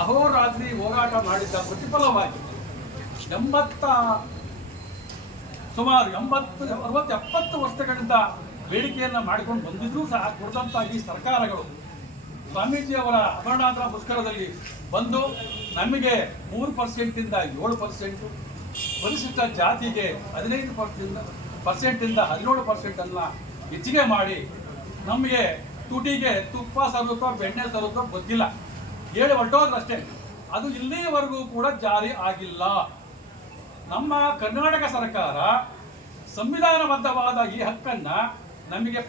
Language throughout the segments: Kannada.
ಅಹೋರಾತ್ರಿ ಹೋರಾಟ ಮಾಡಿದ್ದ ಪ್ರತಿಫಲವಾಗಿ ಸುಮಾರು 60-70 ವರ್ಷಗಳಿಂದ ಬೇಡಿಕೆಯನ್ನು ಮಾಡಿಕೊಂಡು ಬಂದಿದ್ರೂ ಸಹ ಕೊಡಿದಂಥ ಈ ಸರ್ಕಾರಗಳು ಸ್ವಾಮೀಜಿಯವರ ಅಮರನಾಥ ಪುಸ್ತಕದಲ್ಲಿ ಬಂದು ನಮಗೆ 3%ಇಂದ 7%, ಪರಿಶಿಷ್ಟ ಜಾತಿಗೆ 15%ಇಂದ 17% ಹೆಚ್ಚಿಗೆ ಮಾಡಿ ನಮಗೆ ತುಟಿಗೆ ತುಪ್ಪ ಸರುತ್ತೋ ಬೆಣ್ಣೆ ಸರುತ್ತೋ ಗೊತ್ತಿಲ್ಲ, ಹೇಳಿ ಹೊರಟೋದ್ರಷ್ಟೇ. ಅದು ಇಲ್ಲಿಯವರೆಗೂ ಕೂಡ ಜಾರಿ ಆಗಿಲ್ಲ. ನಮ್ಮ ಕರ್ನಾಟಕ ಸರ್ಕಾರ ಸಂವಿಧಾನಬದ್ಧವಾದ ಈ ಹಕ್ಕನ್ನು ನಮಗೆ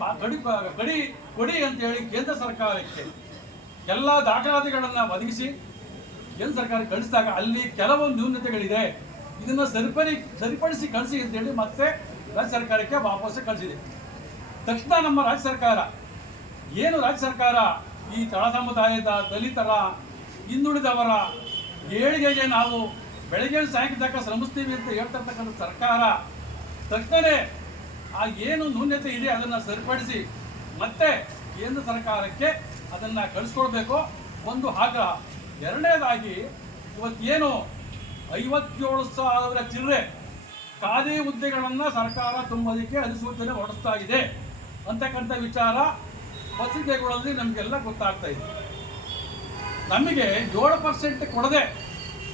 ಕೊಡಿ ಅಂತೇಳಿ ಕೇಂದ್ರ ಸರ್ಕಾರಕ್ಕೆ ಎಲ್ಲ ದಾಖಲಾತಿಗಳನ್ನು ಒದಗಿಸಿ ಕೇಂದ್ರ ಸರ್ಕಾರಕ್ಕೆ ಕಳಿಸಿದಾಗ ಅಲ್ಲಿ ಕೆಲವೊಂದು ನ್ಯೂನತೆಗಳಿದೆ, ಇದನ್ನು ಸರಿಪಡಿಸಿ ಕಳಿಸಿ ಅಂತೇಳಿ ಮತ್ತೆ ರಾಜ್ಯ ಸರ್ಕಾರಕ್ಕೆ ವಾಪಸ್ಸು ಕಳಿಸಿದೆ. ತಕ್ಷಣ ನಮ್ಮ ರಾಜ್ಯ ಸರ್ಕಾರ ಈ ತಳ ಸಮುದಾಯದ ದಲಿತರ ಹಿಂದುಳಿದವರ ಏಳಿಗೆಗೆ ನಾವು ಬೆಳಗ್ಗೆ ಸಾಯಂಕಾಲ ಶ್ರಮಿಸ್ತೀವಿ ಅಂತ ಹೇಳ್ತಿರ್ತಕ್ಕಂಥ ಸರ್ಕಾರ ತಕ್ಷಣವೇ ಆ ಏನು ನ್ಯೂನ್ಯತೆ ಇದೆ ಅದನ್ನು ಸರಿಪಡಿಸಿ ಮತ್ತೆ ಕೇಂದ್ರ ಸರ್ಕಾರಕ್ಕೆ ಅದನ್ನು ಕಳಿಸ್ಕೊಡ್ಬೇಕು. ಒಂದು ಆಗ್ರಹ. ಎರಡನೇದಾಗಿ ಇವತ್ತೇನು 57,000 ಚಿಲ್ಲರೆ ಖಾದಿ ಹುದ್ದೆಗಳನ್ನು ಸರ್ಕಾರ ತುಂಬೋದಕ್ಕೆ ಅಧಿಸೂಚನೆ ಹೊರಡಿಸ್ತಾ ಇದೆ ಅಂತಕ್ಕಂಥ ವಿಚಾರ ಪತ್ರಿಕೆಗಳಲ್ಲಿ ನಮಗೆಲ್ಲ ಗೊತ್ತಾಗ್ತಾ ಇದೆ. ನಮಗೆ 7% ಕೊಡದೆ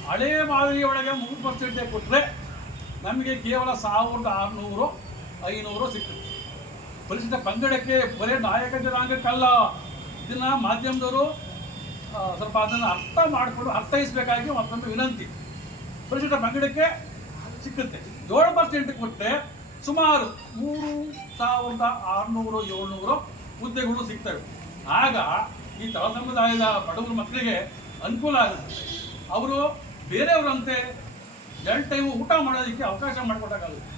ಹಳೇ ಮಾದರಿಯೊಳಗೆ 3% ಕೊಟ್ಟರೆ ನಮಗೆ ಕೇವಲ 1,600-500 ಸಿಗ್ತದೆ. ಪರಿಶಿಷ್ಟ ಪಂಗಡಕ್ಕೆ ಬರೀ ನಾಯಕ ಜನಾಂಗಕ್ಕಲ್ಲ, ಇದನ್ನು ಮಾಧ್ಯಮದವರು ಸ್ವಲ್ಪ ಅದನ್ನು ಅರ್ಥೈಸಬೇಕಾಗಿ ಮತ್ತೊಂದು ವಿನಂತಿ. ಪರಿಶಿಷ್ಟ ಪಂಗಡಕ್ಕೆ ಸಿಕ್ಕುತ್ತೆ. 7% ಕೊಟ್ಟರೆ ಸುಮಾರು 3,600-700 ಹುದ್ದೆಗಳು ಸಿಗ್ತವೆ. ಆಗ ಈ ತಳ ಸಮುದಾಯದ ಬಡವರ ಮಕ್ಕಳಿಗೆ ಅನುಕೂಲ ಆಗುತ್ತೆ. ಅವರು ಬೇರೆಯವರಂತೆ 2 ಟೈಮು ಊಟ ಮಾಡೋದಕ್ಕೆ ಅವಕಾಶ ಮಾಡಿಕೊಡೋಕ್ಕಾಗುತ್ತೆ.